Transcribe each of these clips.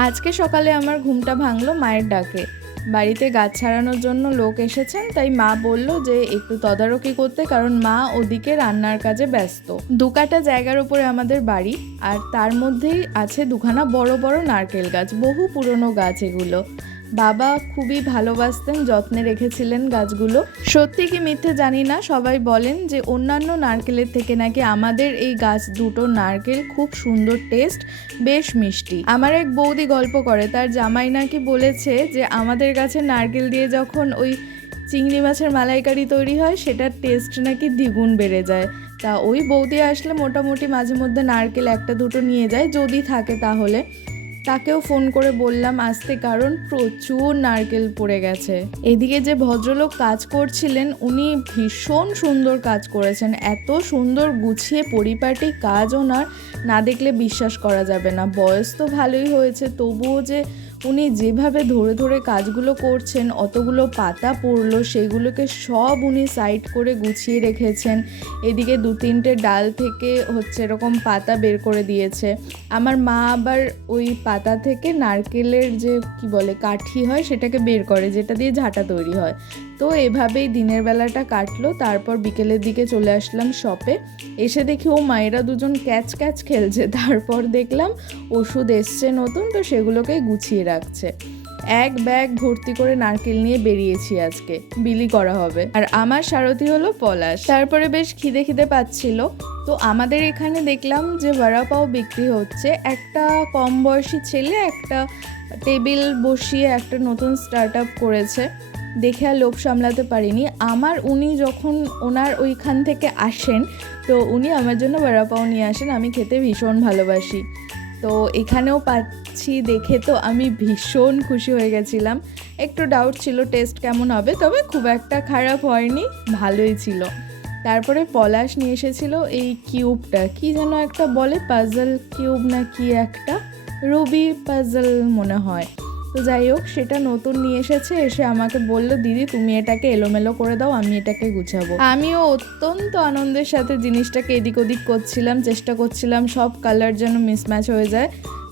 আজকে সকালে আমার ঘুমটা ভাঙলো মায়ের ডাকে। বাড়িতে গাছ ছাড়ানোর জন্য লোক এসেছেন, তাই মা বলল যে একটু তদারকি করতে, কারণ মা ওদিকে রান্নার কাজে ব্যস্ত। 2 কাঠা জায়গার উপরে আমাদের বাড়ি, আর তার মধ্যেই আছে 2খানা বড় বড় নারকেল গাছ। বহু পুরনো গাছ এগুলো। বাবা খুবই ভালোবাসতেন, যত্নে রেখেছিলেন গাছগুলো। সত্যি কি মিথ্যে জানি না, সবাই বলেন যে অন্যান্য নারকেলের থেকে নাকি আমাদের এই গাছ দুটো নারকেল খুব সুন্দর টেস্ট, বেশ মিষ্টি। আমার এক বৌদি গল্প করে, তার জামাই নাকি বলেছে যে আমাদের গাছে নারকেল দিয়ে যখন ওই চিংড়ি মাছের মালাইকারি তৈরি হয়, সেটার টেস্ট নাকি দ্বিগুণ বেড়ে যায়। তা ওই বৌদি আসলে মোটামুটি মাঝে মধ্যে নারকেল 1-2টো নিয়ে যায়, যদি থাকে তাহলে। তাকেও ফোন করে বললাম আসতে, কারণ প্রচুর নারকেল পড়ে গেছে। এদিকে যে ভদ্রলোক কাজ করছিলেন, উনি ভীষণ সুন্দর কাজ করেছেন। এত সুন্দর গুছিয়ে পরিপাটি কাজ ওনার, না দেখলে বিশ্বাস করা যাবে না। বয়স তো ভালোই হয়েছে, তবুও যে উনি যেভাবে ধরে ধরে কাজগুলো করছেন, অতগুলো পাতা পড়লো, সেগুলোকে সব উনি সাইড করে গুছিয়ে রেখেছেন। এদিকে 2-3টে ডাল থেকে এরকম পাতা বের করে দিয়েছে। আমার মা আবার ওই পাতা থেকে নারকেলের যে কি বলে কাঠি হয়, সেটাকে বের করে, যেটা দিয়ে ঝাঁটা তৈরি হয়। তো এভাবেই দিনের বেলাটা কাটলো। তারপর বিকেলের দিকে চলে আসলাম শপে। এসে দেখি ও মায়েরা দুজন ক্যাচ ক্যাচ খেলছে। তারপর দেখলাম ওষুধ এসছে নতুন, তো সেগুলোকেই গুছিয়ে রাখছে। এক ব্যাগ ভর্তি করে নারকেল নিয়ে বেরিয়েছি, আজকে বিলি করা হবে। আর আমার সারথি হলো পলাশ। তারপরে বেশ খিদে খিদে পাচ্ছিল, তো আমাদের এখানে দেখলাম যে বড়া পাও বিক্রি হচ্ছে। একটা কম বয়সী ছেলে একটা টেবিল বসিয়ে একটা নতুন স্টার্ট আপ করেছে, দেখে আর লোভ সামলাতে পারিনি আমার। উনি যখন ওনার ওইখান থেকে আসেন, তো উনি আমার জন্য বড়া পাও নিয়ে আসেন। আমি খেতে ভীষণ ভালোবাসি, তো এখানেও পাচ্ছি দেখে তো আমি ভীষণ খুশি হয়ে গেছিলাম। একটু ডাউট ছিল টেস্ট কেমন হবে, তবে খুব একটা খারাপ হয়নি, ভালোই ছিল। তারপরে পলাশ নিয়ে এসেছিল এই কিউবটা, কি যেন একটা বলে, পাজল কিউব না কি একটা, রুবি পাজল মনে হয়। তো যাই হোক, সেটা নতুন নিয়ে এসেছে। এসে আমাকে বললো, দিদি তুমি এটাকে এলোমেলো করে দাও, আমি এটাকে গুছাবো। আমিও অত্যন্ত আনন্দের সাথে জিনিসটাকে এদিক ওদিক করছিলাম, চেষ্টা করছিলাম সব কালার যেন মিসম্যাচ হয়ে যায়।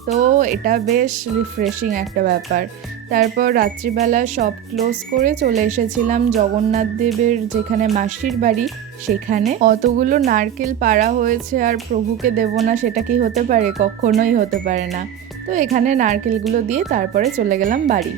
তো এটা বেশ রিফ্রেশিং একটা ব্যাপার। তারপর রাত্রিবেলা সব ক্লোজ করে চলে এসেছিলাম জগন্নাথ দেবের যেখানে মাসির বাড়ি, সেখানে। অতগুলো নারকেল পাড়া হয়েছে আর প্রভুকে দেব না, সেটা কি হতে পারে? কখনোই হতে পারে না। তো এখানে নারকেলগুলো দিয়ে তারপরে চলে গেলাম বাড়ি।